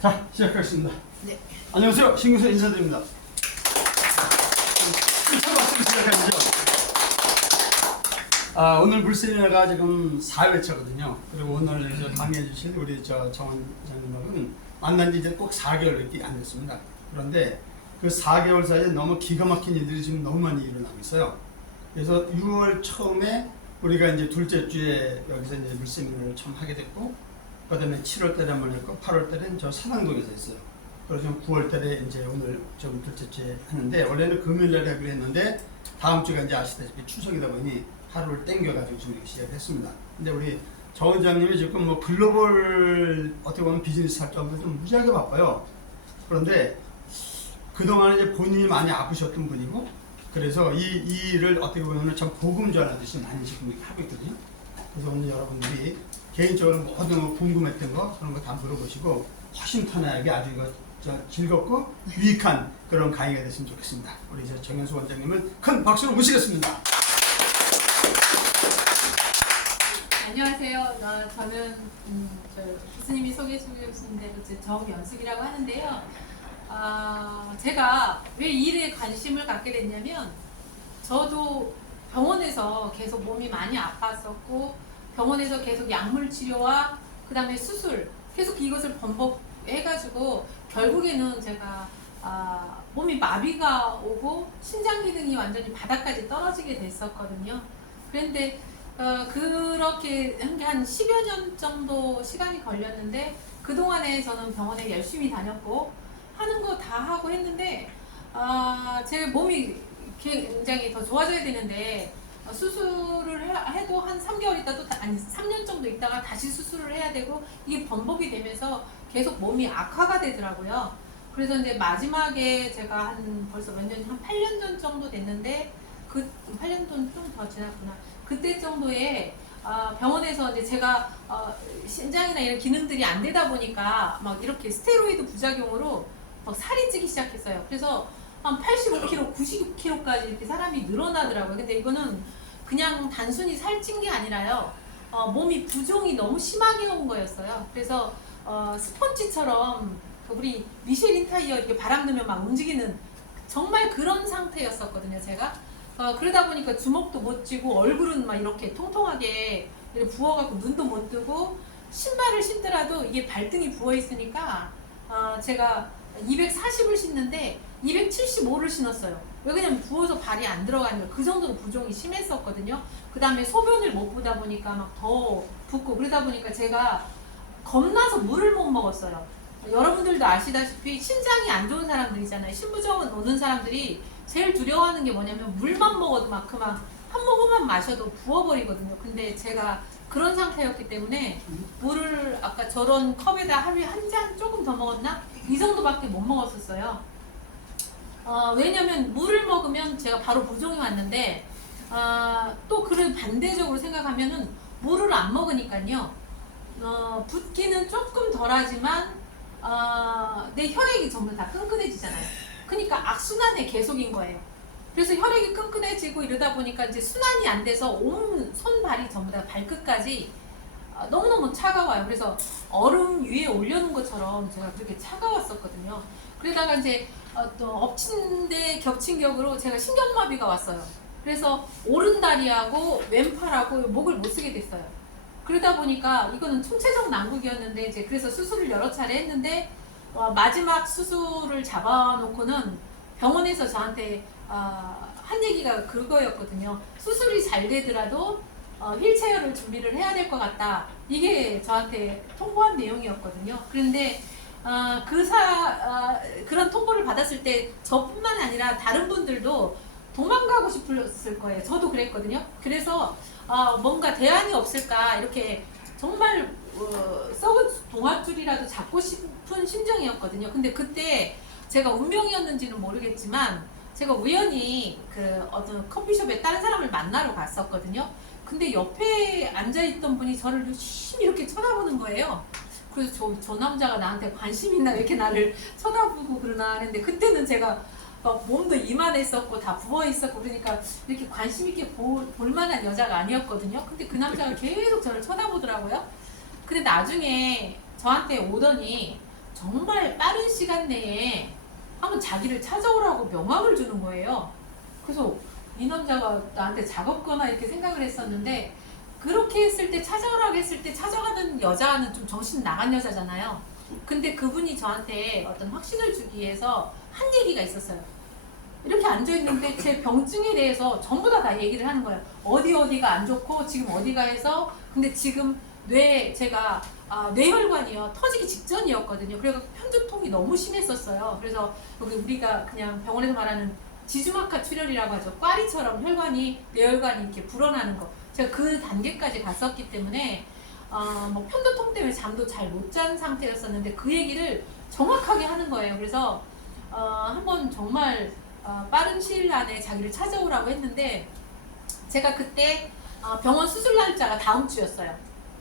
자, 시작하겠습니다. 네. 안녕하세요. 신규서 인사드립니다. 1차 말씀 시작하시죠. 오늘 불세미나가 지금 4회차거든요. 그리고 오늘 강의해 주실 우리 정 원장님하고는 만난 지 이제 꼭 4개월밖에 안 됐습니다. 그런데 그 4개월 사이에 너무 기가 막힌 일들이 지금 너무 많이 일어나고 있어요. 그래서 6월 처음에 우리가 이제 둘째 주에 여기서 이제 불세미나를 처음 하게 됐고, 그 다음에 7월 달에 한번 했고, 8월 달에는 저 사당동에서 했어요. 그래서 지금 9월 달에 이제 오늘 좀 둘째 주에 하는데, 원래는 금요일 날에 하기로 했는데, 다음 주가 이제 아시다시피 추석이다 보니 하루를 땡겨가지고 지금 이렇게 시작했습니다. 근데 우리 정 원장님이 지금 뭐 글로벌 어떻게 보면 비즈니스 할 정도로 좀 무지하게 바빠요. 그런데 그동안 이제 본인이 많이 아프셨던 분이고, 그래서 이 일을 어떻게 보면 참 복음 전하듯이 많이 지금 하고 있거든요. 그래서 오늘 여러분들이 개인적으로 모든 거 궁금했던 거 그런 거 다 물어보시고 허심탄회하게 아주 이거 즐겁고 유익한 그런 강의가 됐으면 좋겠습니다. 우리 이제 정현수 원장님을 큰 박수로 모시겠습니다. 안녕하세요. 저는 교수님이 소개해 주신 대로 정연숙이라고 하는데요. 제가 왜 이 일에 관심을 갖게 됐냐면, 저도 병원에서 계속 몸이 많이 아팠었고, 병원에서 계속 약물 치료와 그 다음에 수술, 계속 이것을 번복해가지고 결국에는 제가 몸이 마비가 오고 신장 기능이 완전히 바닥까지 떨어지게 됐었거든요. 그런데 그렇게 한 10여 년 정도 시간이 걸렸는데, 그동안에 저는 병원에 열심히 다녔고 하는 거 다 하고 했는데, 제 몸이 굉장히 더 좋아져야 되는데, 수술을 해도 한 3개월 있다 또 아니 3년 정도 있다가 다시 수술을 해야 되고, 이게 번복이 되면서 계속 몸이 악화가 되더라고요. 그래서 이제 마지막에 제가 한 벌써 몇 년, 한 8년 전 정도 됐는데, 그 8년 전 좀 더 지났구나. 그때 정도에 병원에서 이제 제가 신장이나 이런 기능들이 안 되다 보니까 막 이렇게 스테로이드 부작용으로 막 살이 찌기 시작했어요. 그래서 한 85kg, 90kg까지 이렇게 사람이 늘어나더라고요. 근데 이거는 그냥 단순히 살찐 게 아니라요, 몸이 부종이 너무 심하게 온 거였어요. 그래서 스펀지처럼 우리 미쉐린 타이어 이렇게 바람 넣으면 막 움직이는 정말 그런 상태였었거든요, 제가. 그러다 보니까 주먹도 못 쥐고 얼굴은 막 이렇게 통통하게 이렇게 부어갖고 눈도 못 뜨고, 신발을 신더라도 이게 발등이 부어 있으니까 제가 240을 신는데 275를 신었어요. 왜? 그냥 부어서 발이 안 들어가는 거예요. 그 정도로 부종이 심했었거든요. 그 다음에 소변을 못 보다 보니까 막 더 붓고, 그러다 보니까 제가 겁나서 물을 못 먹었어요. 여러분들도 아시다시피 신장이 안 좋은 사람들이잖아요. 신부종은 오는 사람들이 제일 두려워하는 게 뭐냐면, 물만 먹어도 막 그만 한 모금만 마셔도 부어버리거든요. 근데 제가 그런 상태였기 때문에 물을 아까 저런 컵에다 하루에 한 잔 조금 더 먹었나? 이 정도밖에 못 먹었었어요. 왜냐면 물을 먹으면 제가 바로 부종이 왔는데, 또 그를 반대적으로 생각하면은 물을 안 먹으니까요, 붓기는 조금 덜하지만 내 혈액이 전부 다 끈끈해지잖아요. 그러니까 악순환의 계속인 거예요. 그래서 혈액이 끈끈해지고 이러다 보니까 이제 순환이 안 돼서 온 손발이 전부 다 발끝까지 너무너무 차가워요. 그래서 얼음 위에 올려놓은 것처럼 제가 그렇게 차가웠었거든요. 그러다가 이제 또 엎친 데 겹친 격으로 제가 신경마비가 왔어요. 그래서 오른다리하고 왼팔하고 목을 못 쓰게 됐어요. 그러다 보니까 이거는 총체적 난국이었는데, 이제 그래서 수술을 여러 차례 했는데, 마지막 수술을 잡아놓고는 병원에서 저한테 한 얘기가 그거였거든요. 수술이 잘 되더라도 휠체어를 준비를 해야 될 것 같다. 이게 저한테 통보한 내용이었거든요. 그런데 그런 통보를 받았을 때 저뿐만 아니라 다른 분들도 도망가고 싶었을 거예요. 저도 그랬거든요. 그래서 뭔가 대안이 없을까, 이렇게 정말 썩은 동아줄이라도 잡고 싶은 심정이었거든요. 근데 그때 제가 운명이었는지는 모르겠지만, 제가 우연히 그 어떤 커피숍에 다른 사람을 만나러 갔었거든요. 근데 옆에 앉아있던 분이 저를 열심히 이렇게 쳐다보는 거예요. 그래서 저 남자가 나한테 관심 있나, 이렇게 나를 쳐다보고 그러나 했는데, 그때는 제가 막 몸도 이만했었고 다 부어 있었고, 그러니까 이렇게 관심 있게 볼 만한 여자가 아니었거든요. 근데 그 남자가 계속 저를 쳐다보더라고요. 근데 나중에 저한테 오더니, 정말 빠른 시간 내에 한번 자기를 찾아오라고 명함을 주는 거예요. 그래서 이 남자가 나한테 작업거나 이렇게 생각을 했었는데, 그렇게 했을 때 찾아오라고 했을 때 찾아가는 여자는 좀 정신 나간 여자잖아요. 근데 그분이 저한테 어떤 확신을 주기 위해서 한 얘기가 있었어요. 이렇게 앉아있는데 제 병증에 대해서 전부 다 얘기를 하는 거예요. 어디가 안 좋고 지금 어디가 해서, 근데 지금 제가 뇌혈관이요 터지기 직전이었거든요. 그래서 편두통이 너무 심했었어요. 그래서 여기 우리가 그냥 병원에서 말하는 지주막하 출혈이라고 하죠. 꽈리처럼 뇌혈관이 이렇게 불어나는 거. 제가 그 단계까지 갔었기 때문에 뭐 편두통 때문에 잠도 잘 못 잔 상태였었는데 그 얘기를 정확하게 하는 거예요. 그래서 한번 정말 빠른 시일 안에 자기를 찾아오라고 했는데, 제가 그때 병원 수술 날짜가 다음 주였어요.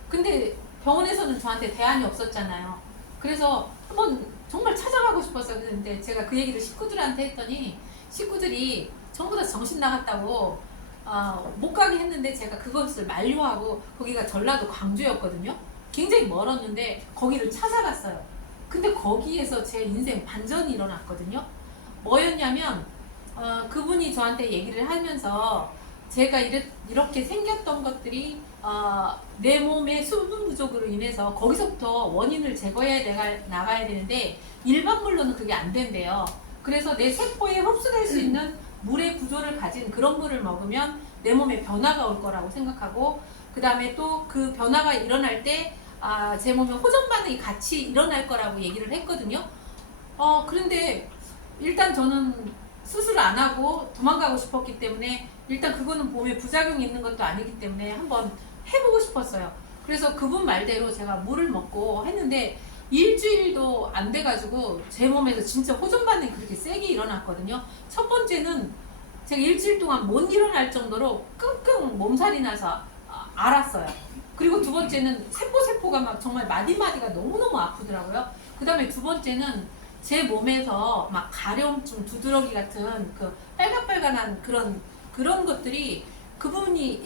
근데 병원에서는 저한테 대안이 없었잖아요. 그래서 한번 정말 찾아가고 싶었어요. 근데 제가 그 얘기를 식구들한테 했더니 식구들이 전부 다 정신 나갔다고 못 가게 했는데, 제가 그것을 만류하고, 거기가 전라도 광주였거든요. 굉장히 멀었는데 거기를 찾아갔어요. 근데 거기에서 제 인생 반전이 일어났거든요. 뭐였냐면 그분이 저한테 얘기를 하면서 제가 이렇게 생겼던 것들이 내 몸의 수분 부족으로 인해서 거기서부터 원인을 제거해야 나가야 되는데 일반물로는 그게 안 된대요. 그래서 내 세포에 흡수될 수 있는 물의 구조를 가진 그런 물을 먹으면 내 몸에 변화가 올 거라고 생각하고, 그 다음에 또 그 변화가 일어날 때 제 몸에 호전 반응이 같이 일어날 거라고 얘기를 했거든요. 그런데 일단 저는 수술을 안 하고 도망가고 싶었기 때문에, 일단 그거는 몸에 부작용이 있는 것도 아니기 때문에 한번 해보고 싶었어요. 그래서 그분 말대로 제가 물을 먹고 했는데 일주일도 안 돼가지고 제 몸에서 진짜 호전 반응이 그렇게 세게 일어났거든요. 첫 번째는 제가 일주일 동안 못 일어날 정도로 끙끙 몸살이 나서 알았어요. 그리고 두 번째는 세포가 막 정말 마디마디가 너무너무 아프더라고요. 그 다음에 두 번째는 제 몸에서 막 가려움증, 두드러기 같은 그 빨간빨간한 그런 것들이, 그분이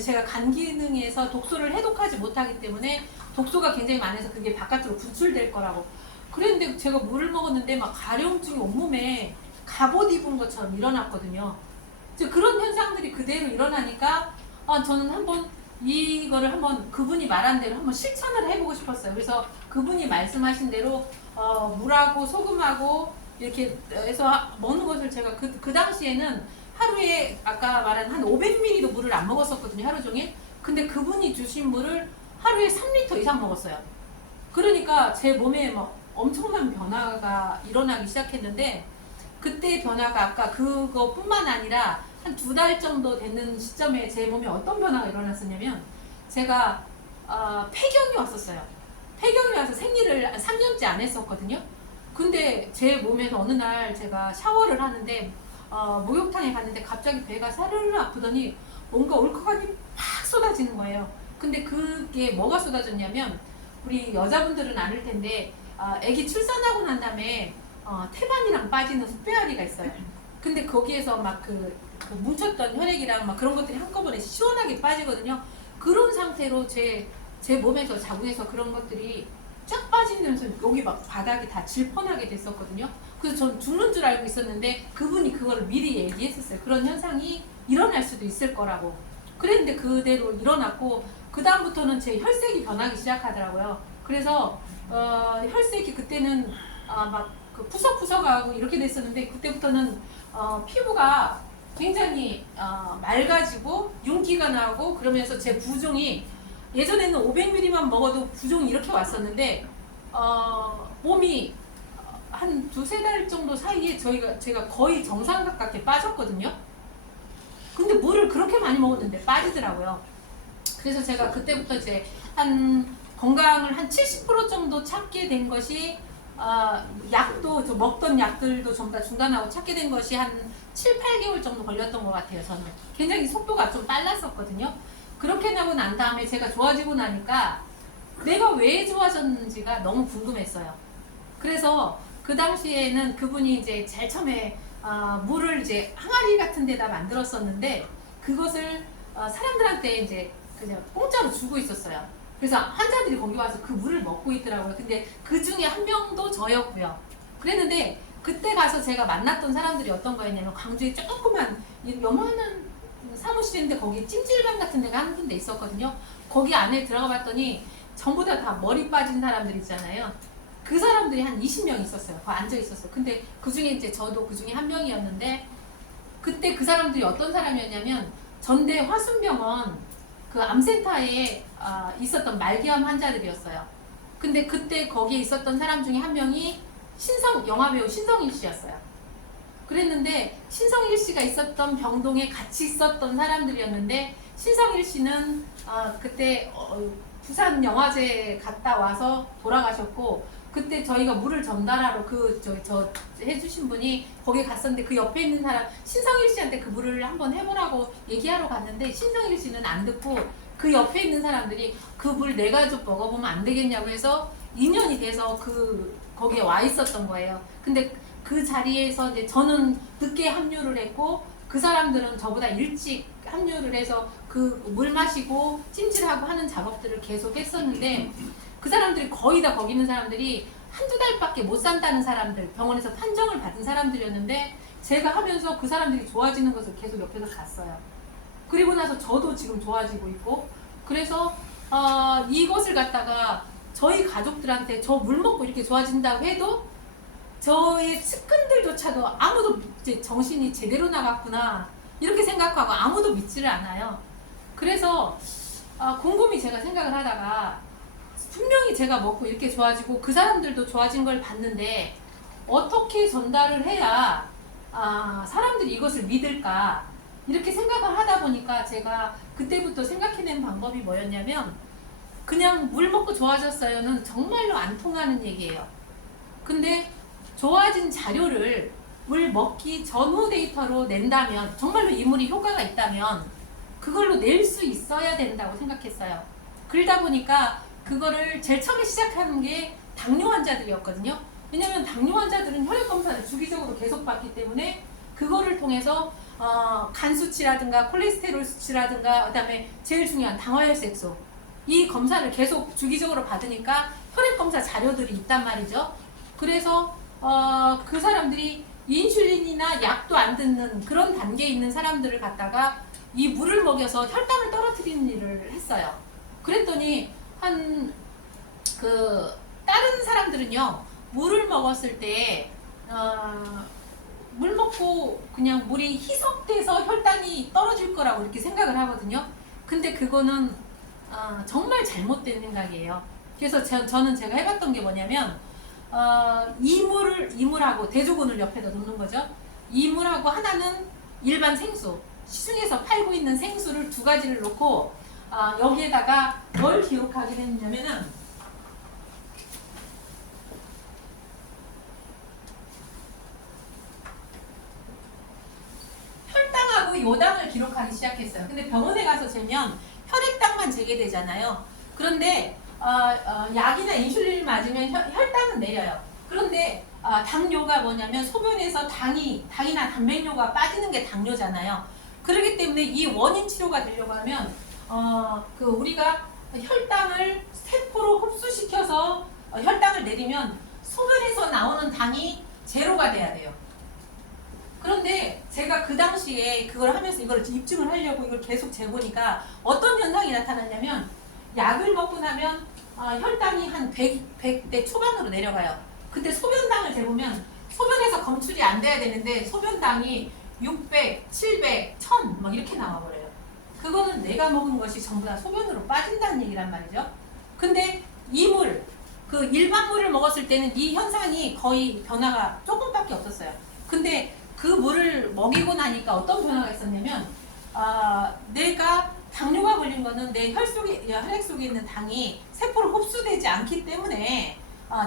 제가 간 기능에서 독소를 해독하지 못하기 때문에 독소가 굉장히 많아서 그게 바깥으로 분출될 거라고. 그랬는데 제가 물을 먹었는데 막 가려움증이 온몸에 갑옷 입은 것처럼 일어났거든요. 그런 현상들이 그대로 일어나니까 저는 이거를 한번 그분이 말한 대로 한번 실천을 해보고 싶었어요. 그래서 그분이 말씀하신 대로 물하고 소금하고 이렇게 해서 먹는 것을 제가 그 당시에는 하루에 아까 말한 한 500ml도 물을 안 먹었었거든요. 하루 종일. 근데 그분이 주신 물을 하루에 3리터 이상 먹었어요. 그러니까 제 몸에 막 엄청난 변화가 일어나기 시작했는데, 그때 변화가 아까 그거뿐만 아니라 한 2달 정도 되는 시점에 제 몸에 어떤 변화가 일어났었냐면, 제가 폐경이 왔었어요. 폐경이 와서 생리를 3년째 안 했었거든요. 근데 제 몸에서 어느 날 제가 샤워를 하는데 목욕탕에 갔는데 갑자기 배가 사르르 아프더니 뭔가 울컥하니 팍 쏟아지는 거예요. 근데 그게 뭐가 쏟아졌냐면, 우리 여자분들은 아실 텐데 아기 출산하고 난 다음에 태반이랑 빠지는 숫배아리가 있어요. 근데 거기에서 막 그 뭉쳤던 혈액이랑 막 그런 것들이 한꺼번에 시원하게 빠지거든요. 그런 상태로 제 몸에서 자궁에서 그런 것들이 쫙 빠지면서 여기 막 바닥이 다 질펀하게 됐었거든요. 그래서 전 죽는 줄 알고 있었는데 그분이 그거를 미리 얘기했었어요. 그런 현상이 일어날 수도 있을 거라고. 그랬는데 그대로 일어났고, 그 다음부터는 제 혈색이 변하기 시작하더라고요. 그래서 혈색이 그때는 막 그 푸석푸석하고 이렇게 됐었는데, 그때부터는 피부가 굉장히 맑아지고 윤기가 나고, 그러면서 제 부종이 예전에는 500ml만 먹어도 부종이 이렇게 왔었는데 몸이 한 2-3달 정도 사이에 제가 거의 정상 가깝게 빠졌거든요. 근데 물을 그렇게 많이 먹었는데 빠지더라고요. 그래서 제가 그때부터 이제 건강을 한 70% 정도 찾게 된 것이, 약도 먹던 약들도 전부 다 중단하고 찾게 된 것이 한 7-8개월 정도 걸렸던 것 같아요. 저는 굉장히 속도가 좀 빨랐었거든요. 그렇게 나고 난 다음에 제가 좋아지고 나니까 내가 왜 좋아졌는지가 너무 궁금했어요. 그래서 그 당시에는 그분이 이제 제일 처음에 물을 이제 항아리 같은 데다 만들었었는데, 그것을 사람들한테 이제 그냥 공짜로 주고 있었어요. 그래서 환자들이 거기 와서 그 물을 먹고 있더라고요. 근데 그 중에 한 명도 저였고요. 그랬는데 그때 가서 제가 만났던 사람들이 어떤 거였냐면 광주에 조그만 요만한 사무실인데 거기 찜질방 같은 데가 한 군데 있었거든요. 거기 안에 들어가 봤더니 전부 다 머리 빠진 사람들 있잖아요. 그 사람들이 한 20명 있었어요. 거기 앉아 있었어요. 근데 그 중에 이제 저도 그 중에 한 명이었는데 그때 그 사람들이 어떤 사람이었냐면 전대 화순병원 그 암센터에 있었던 말기암 환자들이었어요. 근데 그때 거기에 있었던 사람 중에 한 명이 영화배우 신성일 씨였어요. 그랬는데 신성일 씨가 있었던 병동에 같이 있었던 사람들이었는데 신성일 씨는 그때 부산 영화제 갔다 와서 돌아가셨고 그때 저희가 물을 전달하러 저 해주신 분이 거기 갔었는데 그 옆에 있는 사람 신성일 씨한테 그 물을 한번 해보라고 얘기하러 갔는데 신성일 씨는 안 듣고 그 옆에 있는 사람들이 그 물 내가 좀 먹어보면 안 되겠냐고 해서 2년이 돼서 거기에 와 있었던 거예요. 근데 그 자리에서 이제 저는 늦게 합류를 했고 그 사람들은 저보다 일찍 합류를 해서 그 물 마시고 찜질하고 하는 작업들을 계속 했었는데 그 사람들이 거의 다 거기 있는 사람들이 한두 달밖에 못 산다는 사람들, 병원에서 판정을 받은 사람들이었는데 제가 하면서 그 사람들이 좋아지는 것을 계속 옆에서 봤어요. 그리고 나서 저도 지금 좋아지고 있고 그래서 이것을 갖다가 저희 가족들한테 저 물 먹고 이렇게 좋아진다고 해도 저의 측근들조차도 아무도 이제 정신이 제대로 나갔구나 이렇게 생각하고 아무도 믿지를 않아요. 그래서 곰곰이 제가 생각을 하다가 분명히 제가 먹고 이렇게 좋아지고 그 사람들도 좋아진 걸 봤는데 어떻게 전달을 해야 사람들이 이것을 믿을까 이렇게 생각을 하다 보니까 제가 그때부터 생각해낸 방법이 뭐였냐면 그냥 물 먹고 좋아졌어요는 정말로 안 통하는 얘기예요. 근데 좋아진 자료를 물 먹기 전후 데이터로 낸다면 정말로 이 물이 효과가 있다면 그걸로 낼 수 있어야 된다고 생각했어요. 그러다 보니까 그거를 제일 처음에 시작하는 게 당뇨 환자들이었거든요. 왜냐면 당뇨 환자들은 혈액 검사를 주기적으로 계속 받기 때문에 그거를 통해서 간 수치라든가 콜레스테롤 수치라든가 그다음에 제일 중요한 당화혈색소 이 검사를 계속 주기적으로 받으니까 혈액 검사 자료들이 있단 말이죠. 그래서 그 사람들이 인슐린이나 약도 안 듣는 그런 단계에 있는 사람들을 갖다가 이 물을 먹여서 혈당을 떨어뜨리는 일을 했어요. 그랬더니 다른 사람들은요 물을 먹었을 때 물 먹고 그냥 물이 희석돼서 혈당이 떨어질 거라고 이렇게 생각을 하거든요. 근데 그거는 정말 잘못된 생각이에요. 그래서 저는 제가 해봤던 게 뭐냐면 이물하고 대조군을 옆에다 놓는 거죠. 이물하고 하나는 일반 생수, 시중에서 팔고 있는 생수를 두 가지를 놓고 여기에다가 뭘 기록하게 됐냐면은 혈당하고 요당을 기록하기 시작했어요. 근데 병원에 가서 재면 혈액당만 재게 되잖아요. 그런데 약이나 인슐린을 맞으면 혈당은 내려요. 그런데 당뇨가 뭐냐면 소변에서 당이나 단백뇨가 빠지는 게 당뇨잖아요. 그렇기 때문에 이 원인 치료가 되려고 하면 우리가 혈당을 세포로 흡수시켜서 혈당을 내리면 소변에서 나오는 당이 제로가 돼야 돼요. 그런데 제가 그 당시에 그걸 하면서 이걸 입증을 하려고 이걸 계속 재보니까 어떤 현상이 나타났냐면 약을 먹고 나면 혈당이 한 100대 초반으로 내려가요. 근데 소변당을 재보면 소변에서 검출이 안 돼야 되는데 소변당이 600, 700, 1000 막 이렇게 나와버려요. 그거는 내가 먹은 것이 전부 다 소변으로 빠진다는 얘기란 말이죠. 근데 그 일반 물을 먹었을 때는 이 현상이 거의 변화가 조금밖에 없었어요. 근데 그 물을 먹이고 나니까 어떤 변화가 있었냐면 내가 당뇨가 걸린 거는 내 혈액 속에 있는 당이 세포로 흡수되지 않기 때문에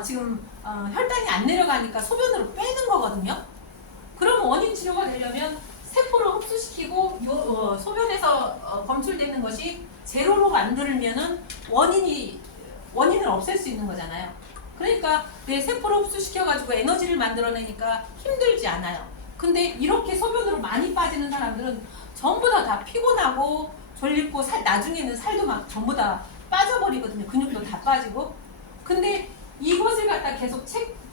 지금 혈당이 안 내려가니까 소변으로 빼는 거거든요. 그럼 원인 치료가 되려면 세포를 흡수시키고 소변에서 검출되는 것이 제로로 만들면은 원인을 없앨 수 있는 거잖아요. 그러니까 내 세포를 흡수시켜가지고 에너지를 만들어내니까 힘들지 않아요. 근데 이렇게 소변으로 많이 빠지는 사람들은 전부 다 피곤하고 졸리고 나중에는 살도 막 전부 다 빠져버리거든요. 근육도 다 빠지고. 근데 이것을 갖다 계속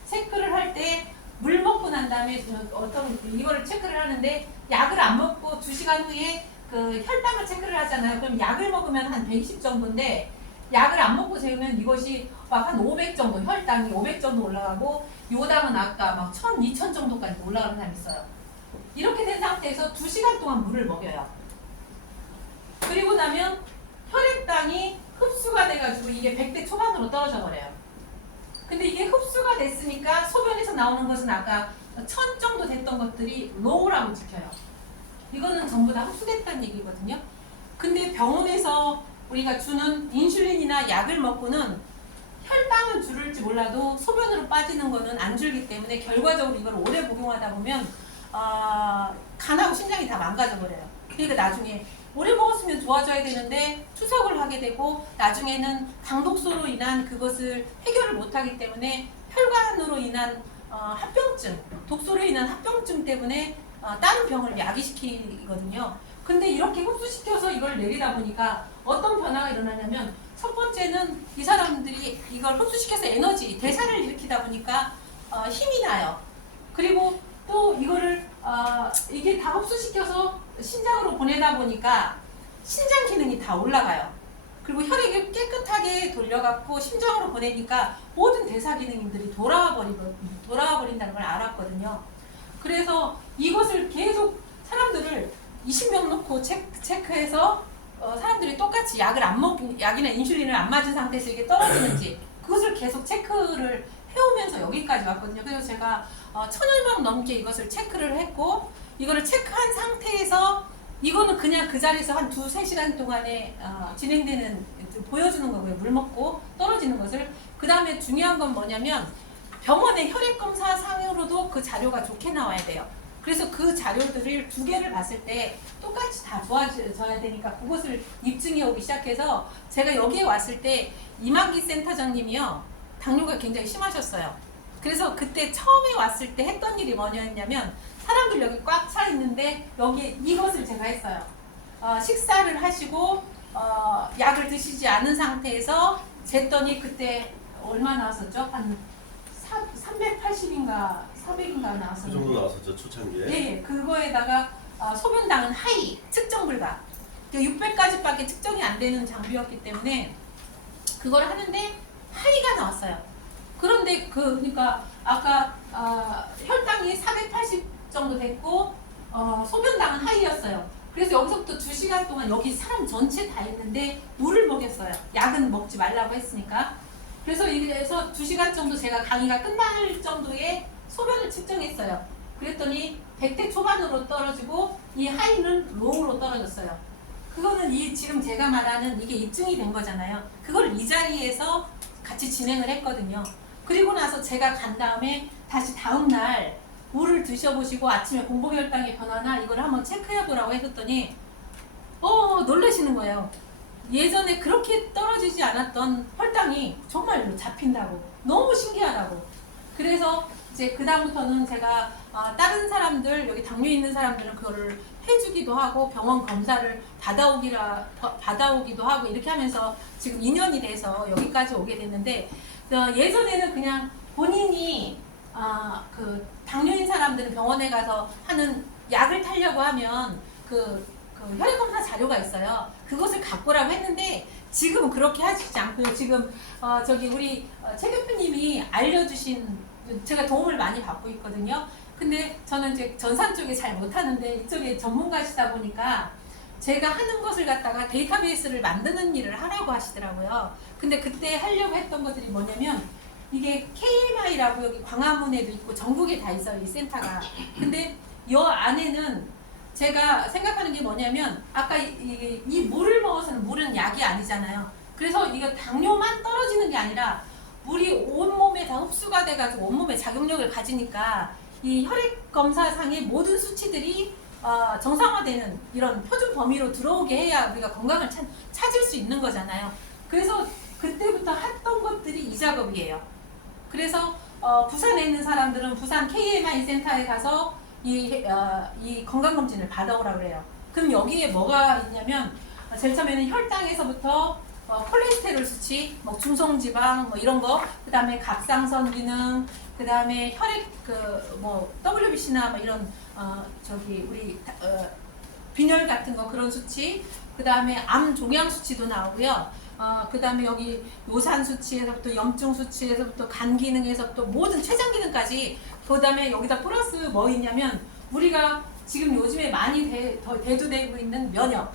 체크를 할 때 물 먹고 난 다음에 어떤 이거를 체크를 하는데 약을 안 먹고 2시간 후에 그 혈당을 체크를 하잖아요. 그럼 약을 먹으면 한 120 정도인데 약을 안 먹고 재우면 이것이 막 한 500 정도, 혈당이 500 정도 올라가고 요당은 아까 막 1000, 2000 정도까지 올라가는 사람이 있어요. 이렇게 된 상태에서 2시간 동안 물을 먹여요. 그리고 나면 혈액당이 흡수가 돼가지고 이게 100대 초반으로 떨어져 버려요. 근데 이게 흡수가 됐으니까 소변에서 나오는 것은 아까 1000 정도 됐던 것들이 로우라고 지켜요. 이거는 전부 다 흡수됐다는 얘기거든요. 근데 병원에서 우리가 주는 인슐린이나 약을 먹고는 혈당은 줄을지 몰라도 소변으로 빠지는 거는 안 줄기 때문에 결과적으로 이걸 오래 복용하다 보면 간하고 심장이 다 망가져 버려요. 그러니까 나중에 오래 먹었으면 좋아져야 되는데 투석을 하게 되고 나중에는 당독소로 인한 그것을 해결을 못하기 때문에 혈관으로 인한 합병증, 독소로 인한 합병증 때문에 다른 병을 야기시키거든요. 근데 이렇게 흡수시켜서 이걸 내리다 보니까 어떤 변화가 일어나냐면 첫 번째는 이 사람들이 이걸 흡수시켜서 에너지, 대사를 일으키다 보니까 힘이 나요. 그리고 또 이거를 이게 다 흡수시켜서 신장으로 보내다 보니까 신장 기능이 다 올라가요. 그리고 혈액을 깨끗하게 돌려갖고 심장으로 보내니까 모든 대사 기능들이 돌아와 버린다는 걸 알았거든요. 그래서 이것을 계속 사람들을 20명 놓고 체크해서 사람들이 똑같이 약이나 인슐린을 안 맞은 상태에서 이게 떨어지는지 그것을 계속 체크를 해오면서 여기까지 왔거든요. 그래서 제가 1000여 명 넘게 이것을 체크를 했고 이거를 체크한 상태에서 이거는 그냥 그 자리에서 한 2-3시간 동안에 진행되는 보여주는 거고요. 물 먹고 떨어지는 것을. 그 다음에 중요한 건 뭐냐면 병원의 혈액검사 상으로도 그 자료가 좋게 나와야 돼요. 그래서 그 자료들을 2개를 봤을 때 똑같이 다 좋아져야 되니까 그것을 입증해 오기 시작해서 제가 여기에 왔을 때 이만기 센터장님이요. 당뇨가 굉장히 심하셨어요. 그래서 그때 처음에 왔을 때 했던 일이 뭐냐면 사람들 여기 꽉 차 있는데 여기에 이것을 제가 했어요. 식사를 하시고 약을 드시지 않은 상태에서 쟀더니 그때 얼마 나왔었죠? 한 380인가 400인가 나왔었는데 그 정도 나왔었죠 초창기에. 네, 그거에다가 소변당은 하이, 측정 불가. 600까지밖에 측정이 안 되는 장비였기 때문에 그걸 하는데 하이가 나왔어요. 그런데 그러니까 아까 혈당이 480 정도 됐고 소변당은 하이였어요. 그래서 여기서부터 2시간 동안 여기 사람 전체 다 있는데 물을 먹였어요. 약은 먹지 말라고 했으니까. 그래서 이래서 2시간 정도 제가 강의가 끝날 정도의 소변을 측정했어요. 그랬더니 100대 초반으로 떨어지고 이 하이는 로우로 떨어졌어요. 그거는 지금 제가 말하는 이게 입증이 된 거잖아요. 그걸 이 자리에서 같이 진행을 했거든요. 그리고 나서 제가 간 다음에 다시 다음날 물을 드셔보시고 아침에 공복혈당의 변화나 이걸 한번 체크해보라고 했었더니 놀라시는 거예요. 예전에 그렇게 떨어지지 않았던 혈당이 정말로 잡힌다고. 너무 신기하다고. 그래서 이제 그 다음부터는 제가 다른 사람들, 여기 당뇨 있는 사람들은 그거를 해주기도 하고 병원 검사를 받아오기도 하고 이렇게 하면서 지금 2년이 돼서 여기까지 오게 됐는데 예전에는 그냥 본인이 그 당뇨인 사람들은 병원에 가서 하는 약을 타려고 하면 그 혈액검사 자료가 있어요. 그것을 갖고 오라고 했는데 지금은 그렇게 하시지 않고요. 지금 저기 우리 최 교수님이 알려주신 제가 도움을 많이 받고 있거든요. 근데 저는 이제 전산 쪽에 잘 못하는데 이쪽에 전문가시다 보니까 제가 하는 것을 갖다가 데이터베이스를 만드는 일을 하라고 하시더라고요. 근데 그때 하려고 했던 것들이 뭐냐면 이게 KMI라고 여기 광화문에도 있고 전국에 다 있어요. 이 센터가. 근데 이 안에는 제가 생각하는 게 뭐냐면 아까 이 물을 먹어서는 물은 약이 아니잖아요. 그래서 이거 당뇨만 떨어지는 게 아니라 물이 온몸에 다 흡수가 돼가지고 온몸에 작용력을 가지니까 이 혈액 검사상의 모든 수치들이 정상화되는 이런 표준 범위로 들어오게 해야 우리가 건강을 찾을 수 있는 거잖아요. 그래서 그때부터 했던 것들이 이 작업이에요. 그래서 부산에 있는 사람들은 부산 KMI 센터에 가서 이 건강검진을 받아오라고 그래요. 그럼 여기에 뭐가 있냐면 제일 처음에는 혈당에서부터 콜레스테롤 수치, 뭐 중성지방 뭐 이런 거, 그 다음에 갑상선 기능, 그 다음에 혈액 뭐 WBC나 뭐 이런 저기 우리 빈혈 같은 거 그런 수치, 그 다음에 암 종양 수치도 나오고요. 그 다음에 여기 요산 수치에서부터 염증 수치에서부터 간 기능에서부터 모든 췌장 기능까지, 그 다음에 여기다 플러스 뭐 있냐면 우리가 지금 요즘에 많이 대두되고 있는 면역.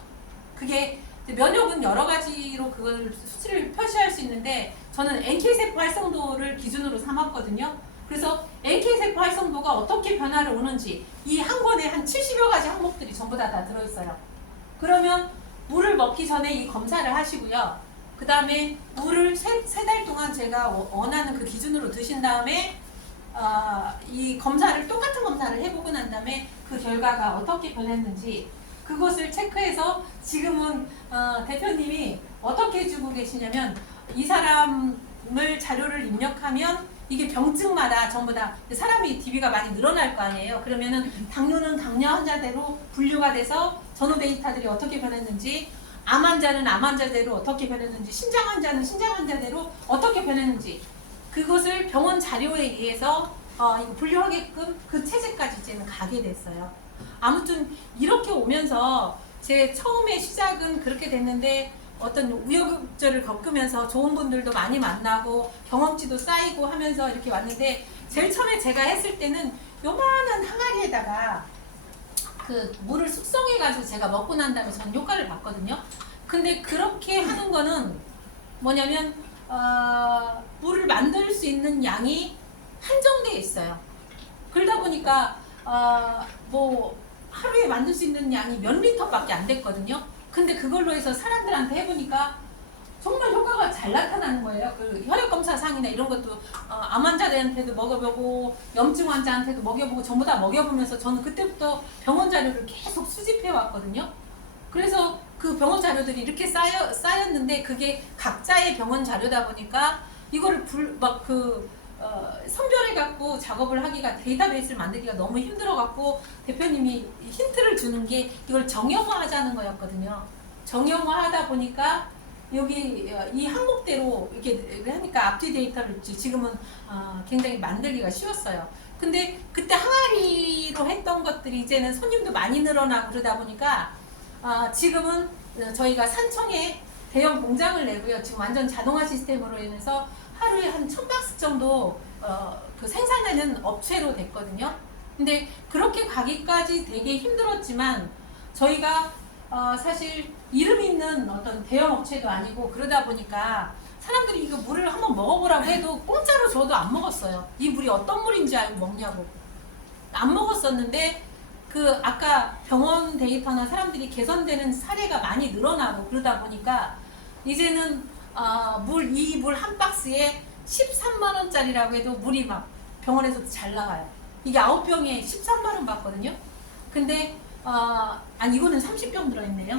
그게 면역은 여러 가지로 그걸 수치를 표시할 수 있는데 저는 NK세포 활성도를 기준으로 삼았거든요. 그래서 NK세포 활성도가 어떻게 변화를 오는지 이 한 권에 한 70여 가지 항목들이 전부 다 들어있어요. 그러면 물을 먹기 전에 이 검사를 하시고요. 그 다음에 물을 세 달 동안 제가 원하는 그 기준으로 드신 다음에 이 검사를 똑같은 검사를 해보고 난 다음에 그 결과가 어떻게 변했는지 그것을 체크해서 지금은 대표님이 어떻게 해주고 계시냐면 이 사람을 자료를 입력하면 이게 병증마다 전부 다 사람이 DB가 많이 늘어날 거 아니에요. 그러면은 당뇨는 당뇨 환자대로 분류가 돼서 전후 데이터들이 어떻게 변했는지, 암 환자는 암 환자대로 어떻게 변했는지, 신장 환자는 신장 환자대로 어떻게 변했는지 그것을 병원 자료에 의해서 이거 분류하게끔 그 체제까지 이제는 가게 됐어요. 아무튼 이렇게 오면서 제 처음에 시작은 그렇게 됐는데 어떤 우여곡절을 겪으면서 좋은 분들도 많이 만나고 경험치도 쌓이고 하면서 이렇게 왔는데 제일 처음에 제가 했을 때는 요만한 항아리에다가 그 물을 숙성해가지고 제가 먹고 난 다음에 저는 효과를 봤거든요. 근데 그렇게 하는 거는 뭐냐면 물을 만들 수 있는 양이 한정되어 있어요. 그러다 보니까 뭐 하루에 만들 수 있는 양이 몇 리터밖에 안 됐거든요. 근데 그걸로 해서 사람들한테 해보니까 정말 효과가 잘 나타나는 거예요. 그 혈액검사상이나 이런 것도 암 환자들한테도 먹여보고 염증 환자한테도 먹여보고 전부 다 먹여보면서 저는 그때부터 병원 자료를 계속 수집해 왔거든요. 그래서 그 병원 자료들이 이렇게 쌓였는데 그게 각자의 병원 자료다 보니까 이거를 선별해갖고 작업을 하기가 데이터베이스를 만들기가 너무 힘들어갖고 대표님이 힌트를 주는 게 이걸 정형화 하자는 거였거든요. 정형화 하다 보니까 여기 이 항목대로 이렇게 하니까 앞뒤 데이터를 지금은 굉장히 만들기가 쉬웠어요. 근데 그때 항아리로 했던 것들이 이제는 손님도 많이 늘어나고 그러다 보니까 지금은 저희가 산청에 대형 공장을 내고요. 지금 완전 자동화 시스템으로 인해서 하루에 한 1000박스 정도 그 생산하는 업체로 됐거든요. 근데 그렇게 가기까지 되게 힘들었지만 저희가 사실 이름 있는 어떤 대형 업체도 아니고 그러다 보니까 사람들이 이거 물을 한번 먹어보라고 해도 공짜로 줘도 안 먹었어요. 이 물이 어떤 물인지 알고 먹냐고. 안 먹었었는데 그 아까 병원 데이터나 사람들이 개선되는 사례가 많이 늘어나고 그러다 보니까 이제는 이 물 한 박스에 13만 원짜리라고 해도 물이 막 병원에서도 잘 나가요. 이게 9병에 13만 원 받거든요. 근데 아니 이거는 30병 들어있네요.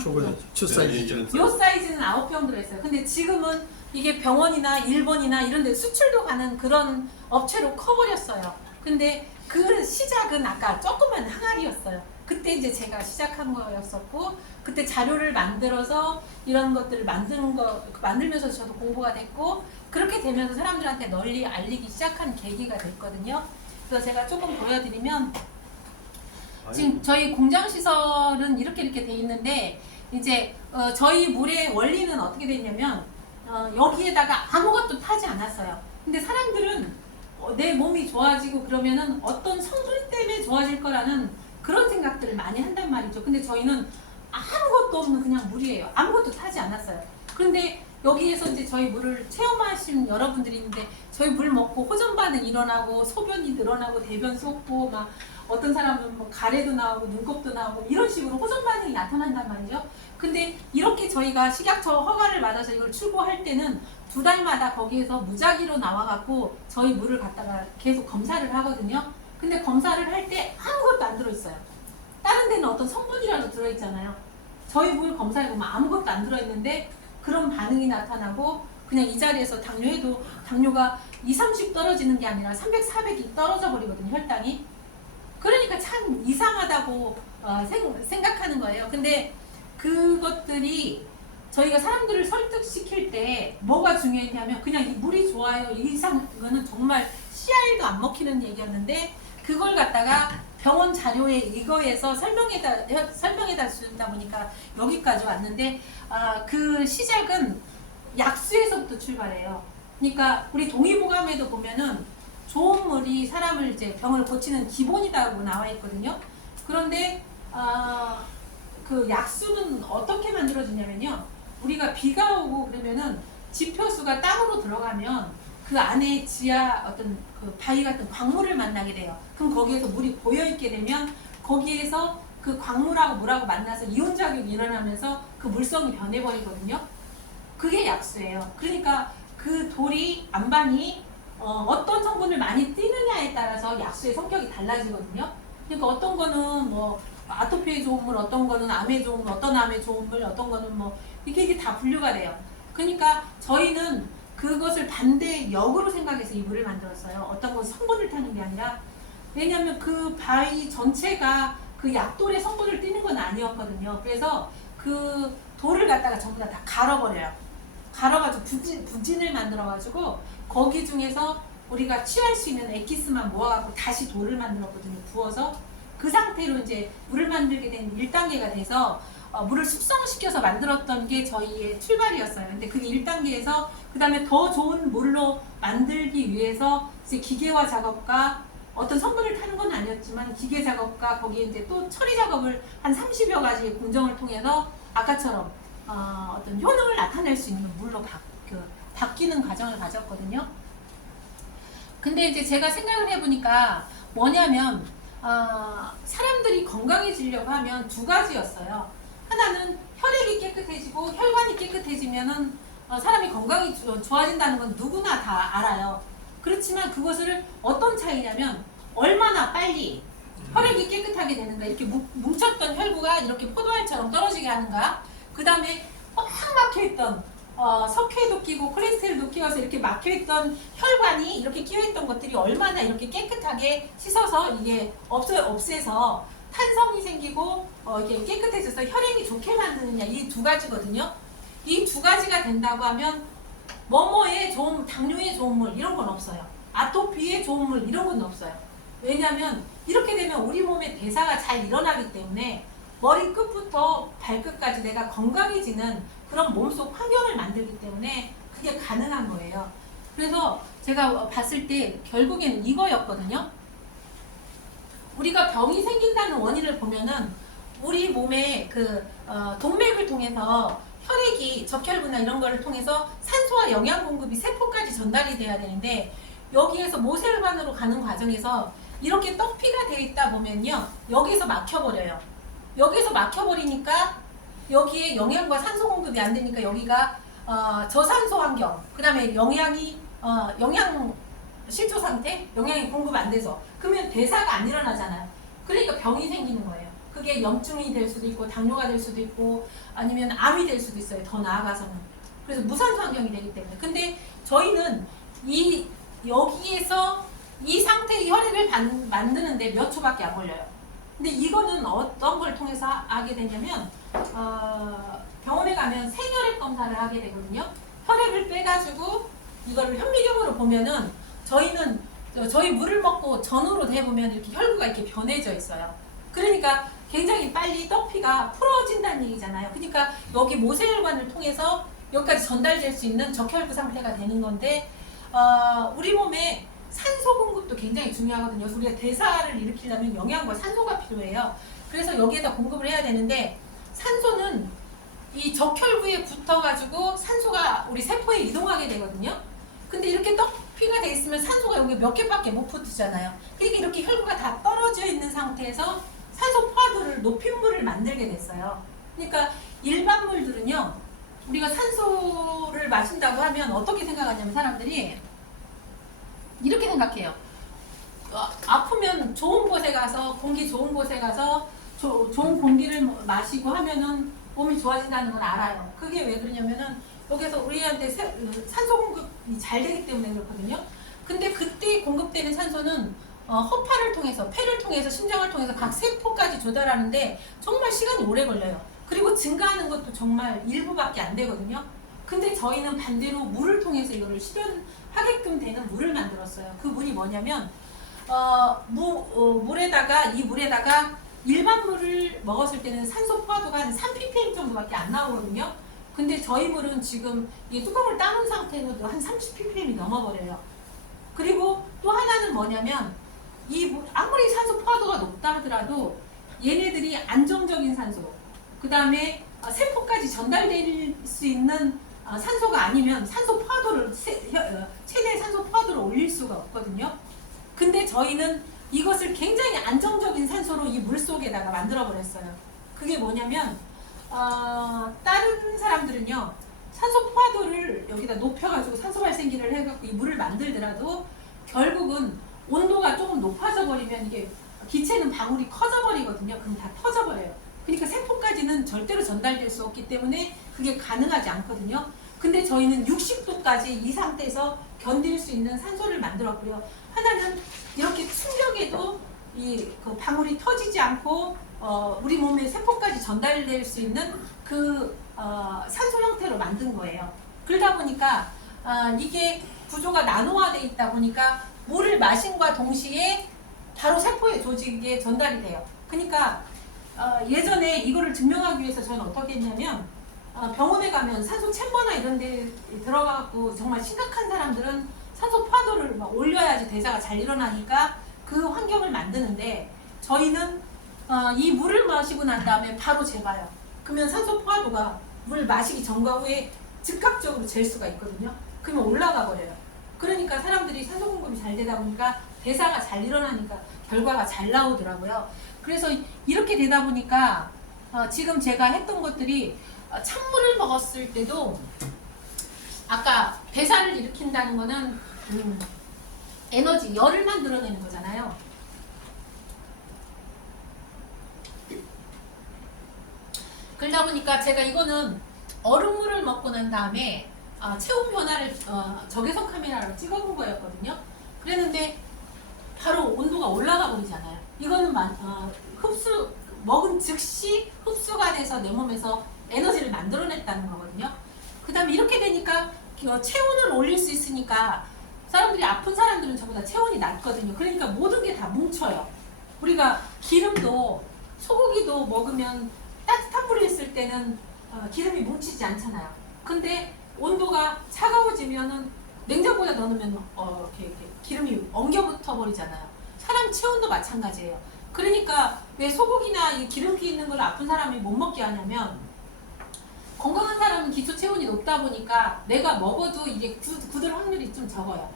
주 사이즈죠. 요 사이즈는 9병 들어있어요. 근데 지금은 이게 병원이나 일본이나 이런 데 수출도 가는 그런 업체로 커버렸어요. 근데 그 시작은 아까 조그만 항아리였어요. 그때 이제 제가 시작한 거였었고 그때 자료를 만들어서 이런 것들을 만들면서 저도 공부가 됐고 그렇게 되면서 사람들한테 널리 알리기 시작한 계기가 됐거든요. 그래서 제가 조금 보여드리면 지금 저희 공장 시설은 이렇게 돼 있는데 이제 저희 물의 원리는 어떻게 돼 있냐면 여기에다가 아무것도 타지 않았어요. 근데 사람들은 내 몸이 좋아지고 그러면은 어떤 성분 때문에 좋아질 거라는 그런 생각들을 많이 한단 말이죠. 근데 저희는 아무것도 없는 그냥 물이에요. 아무것도 타지 않았어요. 그런데 여기에서 이제 저희 물을 체험하신 여러분들이 있는데 저희 물 먹고 호전 반응 일어나고 소변이 늘어나고 대변 쏟고 막 어떤 사람은 뭐 가래도 나오고 눈곱도 나오고 이런 식으로 호전 반응이 나타난단 말이죠. 근데 이렇게 저희가 식약처 허가를 받아서 이걸 출고할 때는 2달마다 거기에서 무작위로 나와갖고 저희 물을 갖다가 계속 검사를 하거든요. 근데 검사를 할 때 아무것도 안 들어있어요. 다른 데는 어떤 성분이라도 들어있잖아요. 저희 물 검사해보면 아무것도 안 들어있는데 그런 반응이 나타나고 그냥 이 자리에서 당뇨해도 당뇨가 2, 30 떨어지는 게 아니라 300, 400이 떨어져 버리거든요. 혈당이. 그러니까 참 이상하다고 생각하는 거예요. 근데 그것들이 저희가 사람들을 설득시킬 때 뭐가 중요했냐면 그냥 이 물이 좋아요 이거는 정말 씨알도 안 먹히는 얘기였는데 그걸 갖다가 병원 자료에 이거에서 설명해다 준다 보니까 여기까지 왔는데 그 시작은 약수에서부터 출발해요. 그러니까 우리 동의보감에도 보면은 좋은 물이 사람을 이제 병을 고치는 기본이라고 나와 있거든요. 그런데 그 약수는 어떻게 만들어지냐면요. 우리가 비가 오고 그러면은 지표수가 땅으로 들어가면 그 안에 지하 어떤 그 바위 같은 광물을 만나게 돼요. 그럼 거기에서 물이 고여 있게 되면 거기에서 그 광물하고 물하고 만나서 이온 작용이 일어나면서 그 물성이 변해버리거든요. 그게 약수예요. 그러니까 그 돌이 안반이 어떤 성분을 많이 띠느냐에 따라서 약수의 성격이 달라지거든요. 그러니까 어떤 거는 뭐 아토피에 좋은 물, 어떤 거는 암에 좋은 물, 어떤 암에 좋은 물, 어떤 거는 뭐 이게 다 분류가 돼요. 그러니까 저희는 그것을 반대 역으로 생각해서 이 물을 만들었어요. 어떤 건 성분을 타는 게 아니라 왜냐하면 그 바위 전체가 그 약돌의 성분을 띠는 건 아니었거든요. 그래서 그 돌을 갖다가 전부 다 갈아버려요. 갈아가지고 부진을 만들어가지고 거기 중에서 우리가 취할 수 있는 에키스만 모아갖고 다시 돌을 만들었거든요. 부어서 그 상태로 이제 물을 만들게 된 1단계가 돼서 물을 숙성시켜서 만들었던 게 저희의 출발이었어요. 근데 그게 1단계에서 그 다음에 더 좋은 물로 만들기 위해서 이제 기계화 작업과 어떤 성분을 타는 건 아니었지만 기계 작업과 거기에 이제 또 처리 작업을 한 30여 가지의 공정을 통해서 아까처럼 어떤 효능을 나타낼 수 있는 물로 바뀌는 과정을 가졌거든요. 근데 이제 제가 생각을 해보니까 뭐냐면 사람들이 건강해지려고 하면 두 가지였어요. 하나는 혈액이 깨끗해지고 혈관이 깨끗해지면은 사람이 건강이 좋아진다는 건 누구나 다 알아요. 그렇지만 그것을 어떤 차이냐면 얼마나 빨리 혈액이 깨끗하게 되는가, 이렇게 뭉쳤던 혈구가 이렇게 포도알처럼 떨어지게 하는가, 그 다음에 꽉 막혀있던 석회도 끼고 콜레스테롤도 끼워서 이렇게 막혀있던 혈관이 이렇게 끼어있던 것들이 얼마나 이렇게 깨끗하게 씻어서 이게 없애서 탄성이 생기고 이렇게 깨끗해져서 혈액이 좋게 만드느냐, 이 두 가지거든요. 이 두 가지가 된다고 하면 뭐뭐에 좋은, 당뇨에 좋은 물 이런 건 없어요. 아토피에 좋은 물 이런 건 없어요. 왜냐하면 이렇게 되면 우리 몸의 대사가 잘 일어나기 때문에 머리끝부터 발끝까지 내가 건강해지는 그런 몸속 환경을 만들기 때문에 그게 가능한 거예요. 그래서 제가 봤을 때 결국에는 이거였거든요. 우리가 병이 생긴다는 원인을 보면은 우리 몸의 그 동맥을 통해서 혈액이 적혈구나 이런 거를 통해서 산소와 영양 공급이 세포까지 전달이 돼야 되는데 여기에서 모세혈관으로 가는 과정에서 이렇게 떡피가 돼 있다 보면요, 여기서 막혀버려요. 여기서 막혀버리니까 여기에 영양과 산소 공급이 안 되니까 여기가 저산소 환경, 그 다음에 영양이 영양 실조 상태, 영양이 공급 안 돼서 그러면 대사가 안 일어나잖아요. 그러니까 병이 생기는 거예요. 그게 염증이 될 수도 있고 당뇨가 될 수도 있고 아니면 암이 될 수도 있어요. 더 나아가서는. 그래서 무산소 환경이 되기 때문에. 근데 저희는 여기에서 이 상태의 혈액을 만드는데 몇 초밖에 안 걸려요. 근데 이거는 어떤 걸 통해서 하게 되냐면 병원에 가면 생혈액 검사를 하게 되거든요. 혈액을 빼가지고 이거를 현미경으로 보면은 저희 물을 먹고 전후로 대보면 이렇게 혈구가 이렇게 변해져 있어요. 그러니까 굉장히 빨리 떡피가 풀어진다는 얘기잖아요. 그러니까 여기 모세혈관을 통해서 여기까지 전달될 수 있는 적혈구 상태가 되는 건데 우리 몸에 산소 공급도 굉장히 중요하거든요. 우리가 대사를 일으키려면 영양과 산소가 필요해요. 그래서 여기에다 공급을 해야 되는데 산소는 이 적혈구에 붙어가지고 산소가 우리 세포에 이동하게 되거든요. 근데 이렇게 떡피가 돼 있으면 산소가 여기 몇 개밖에 못 붙잖아요. 그러니까 이렇게 혈구가 다 떨어져 있는 상태에서 산소 포화도를 높인 물을 만들게 됐어요. 그러니까 일반 물들은요, 우리가 산소를 마신다고 하면 어떻게 생각하냐면 사람들이 이렇게 생각해요. 아프면 좋은 곳에 가서, 공기 좋은 곳에 가서 좋은 공기를 마시고 하면은 몸이 좋아진다는 건 알아요. 그게 왜 그러냐면은 여기서 우리한테 산소 공급이 잘 되기 때문에 그렇거든요. 근데 그때 공급되는 산소는 허파를 통해서, 폐를 통해서, 심장을 통해서 각 세포까지 조달하는데 정말 시간이 오래 걸려요. 그리고 증가하는 것도 정말 일부밖에 안 되거든요. 근데 저희는 반대로 물을 통해서 이거를 실현하게끔 되는 물을 만들었어요. 그 물이 뭐냐면 이 물에다가 일반 물을 먹었을 때는 산소 포화도가 한 3ppm 정도밖에 안 나오거든요. 근데 저희 물은 지금 이 뚜껑을 따놓은 상태로도 한 30ppm이 넘어버려요. 그리고 또 하나는 뭐냐면 이 물, 아무리 산소 포화도가 높다 하더라도 얘네들이 안정적인 산소, 그 다음에 세포까지 전달될 수 있는 산소가 아니면 산소 포화도를 최대 산소 포화도를 올릴 수가 없거든요. 근데 저희는 이것을 굉장히 안정적인 산소로 이 물 속에다가 만들어 버렸어요. 그게 뭐냐면 다른 사람들은요 산소 포화도를 여기다 높여가지고 산소 발생기를 해갖고 이 물을 만들더라도 결국은 온도가 조금 높아져 버리면 이게 기체는 방울이 커져 버리거든요. 그럼 다 터져 버려요. 그러니까 세포까지는 절대로 전달될 수 없기 때문에 그게 가능하지 않거든요. 근데 저희는 60도까지 이 상태에서 견딜 수 있는 산소를 만들었고요. 하나는 이렇게 충격에도 그 방울이 터지지 않고 우리 몸에 세포까지 전달될 수 있는 그 산소 형태로 만든 거예요. 그러다 보니까 이게 구조가 나노화되어 있다 보니까 물을 마신과 동시에 바로 세포의 조직에 전달이 돼요. 그러니까 예전에 이거를 증명하기 위해서 저는 어떻게 했냐면 병원에 가면 산소 챔버나 이런 데 들어가고 정말 심각한 사람들은 산소 포화도를 막 올려야지 대사가 잘 일어나니까 그 환경을 만드는데 저희는 이 물을 마시고 난 다음에 바로 재봐요. 그러면 산소 포화도가 물 마시기 전과 후에 즉각적으로 잴 수가 있거든요. 그러면 올라가 버려요. 그러니까 사람들이 산소 공급이 잘 되다 보니까 대사가 잘 일어나니까 결과가 잘 나오더라고요. 그래서 이렇게 되다 보니까 지금 제가 했던 것들이 찬물을 먹었을 때도 아까 대사를 일으킨다는 거는 에너지, 열을 만들어내는 거잖아요. 그러다 보니까 제가 이거는 얼음물을 먹고 난 다음에 체온 변화를 적외선 카메라로 찍어본 거였거든요. 그랬는데 바로 온도가 올라가 버리잖아요. 이거는 먹은 즉시 흡수가 돼서 내 몸에서 에너지를 만들어냈다는 거거든요. 그 다음에 이렇게 되니까 체온을 올릴 수 있으니까 사람들이 아픈 사람들은 전부 다 체온이 낮거든요. 그러니까 모든 게 다 뭉쳐요. 우리가 기름도 소고기도 먹으면 따뜻한 물에 있을 때는 기름이 뭉치지 않잖아요. 근데 온도가 차가워지면은 냉장고에 넣어놓으면 이렇게 기름이 엉겨붙어 버리잖아요. 사람 체온도 마찬가지예요. 그러니까 왜 소고기나 이 기름기 있는 걸 아픈 사람이 못 먹게 하냐면 건강한 사람은 기초 체온이 높다 보니까 내가 먹어도 이게 굳을 확률이 좀 적어요.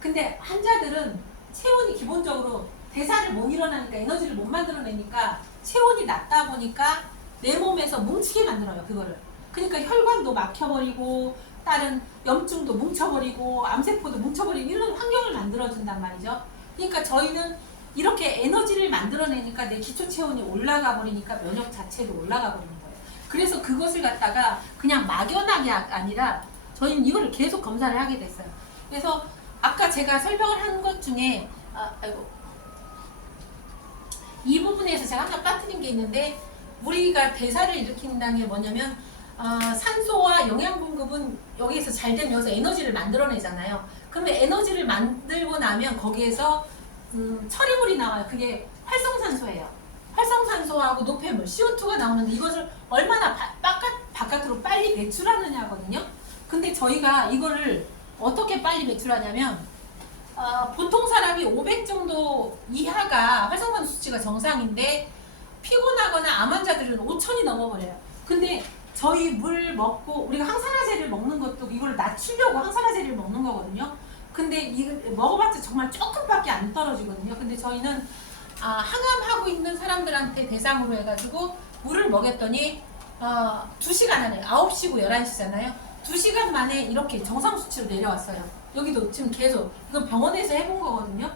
근데 환자들은 체온이 기본적으로 대사를 못 일어나니까 에너지를 못 만들어내니까 체온이 낮다 보니까 내 몸에서 뭉치게 만들어요, 그거를. 그러니까 혈관도 막혀버리고 다른 염증도 뭉쳐버리고 암세포도 뭉쳐버리고 이런 환경을 만들어준단 말이죠. 그러니까 저희는 이렇게 에너지를 만들어내니까 내 기초 체온이 올라가 버리니까 면역 자체도 올라가 버리는 거예요. 그래서 그것을 갖다가 그냥 막연하게 아니라 저희는 이거를 계속 검사를 하게 됐어요. 그래서 아까 제가 설명을 한 것 중에 이 부분에서 제가 하나 빠뜨린 게 있는데 우리가 대사를 일으킨다는 게 뭐냐면 산소와 영양 공급은 여기에서 잘 되면 여기서 에너지를 만들어내잖아요. 그러면 에너지를 만들고 나면 거기에서 처리물이 나와요. 그게 활성산소예요. 활성산소하고 노폐물, CO2가 나오는데 이것을 얼마나 바깥으로 빨리 배출하느냐거든요. 근데 저희가 이거를 어떻게 빨리 배출하냐면 보통 사람이 500 정도 이하가 활성산소 수치가 정상인데 피곤하거나 암 환자들은 5000이 넘어버려요. 근데 저희 물 먹고 우리가 항산화제를 먹는 것도 이걸 낮추려고 항산화제를 먹는 거거든요. 근데 이거 먹어봤자 정말 조금밖에 안 떨어지거든요. 근데 저희는 항암하고 있는 사람들한테 대상으로 해가지고 물을 먹였더니 2시간 안에 9시고 11시잖아요. 2시간 만에 이렇게 정상 수치로 내려왔어요. 여기도 지금 계속 이건 병원에서 해본 거거든요.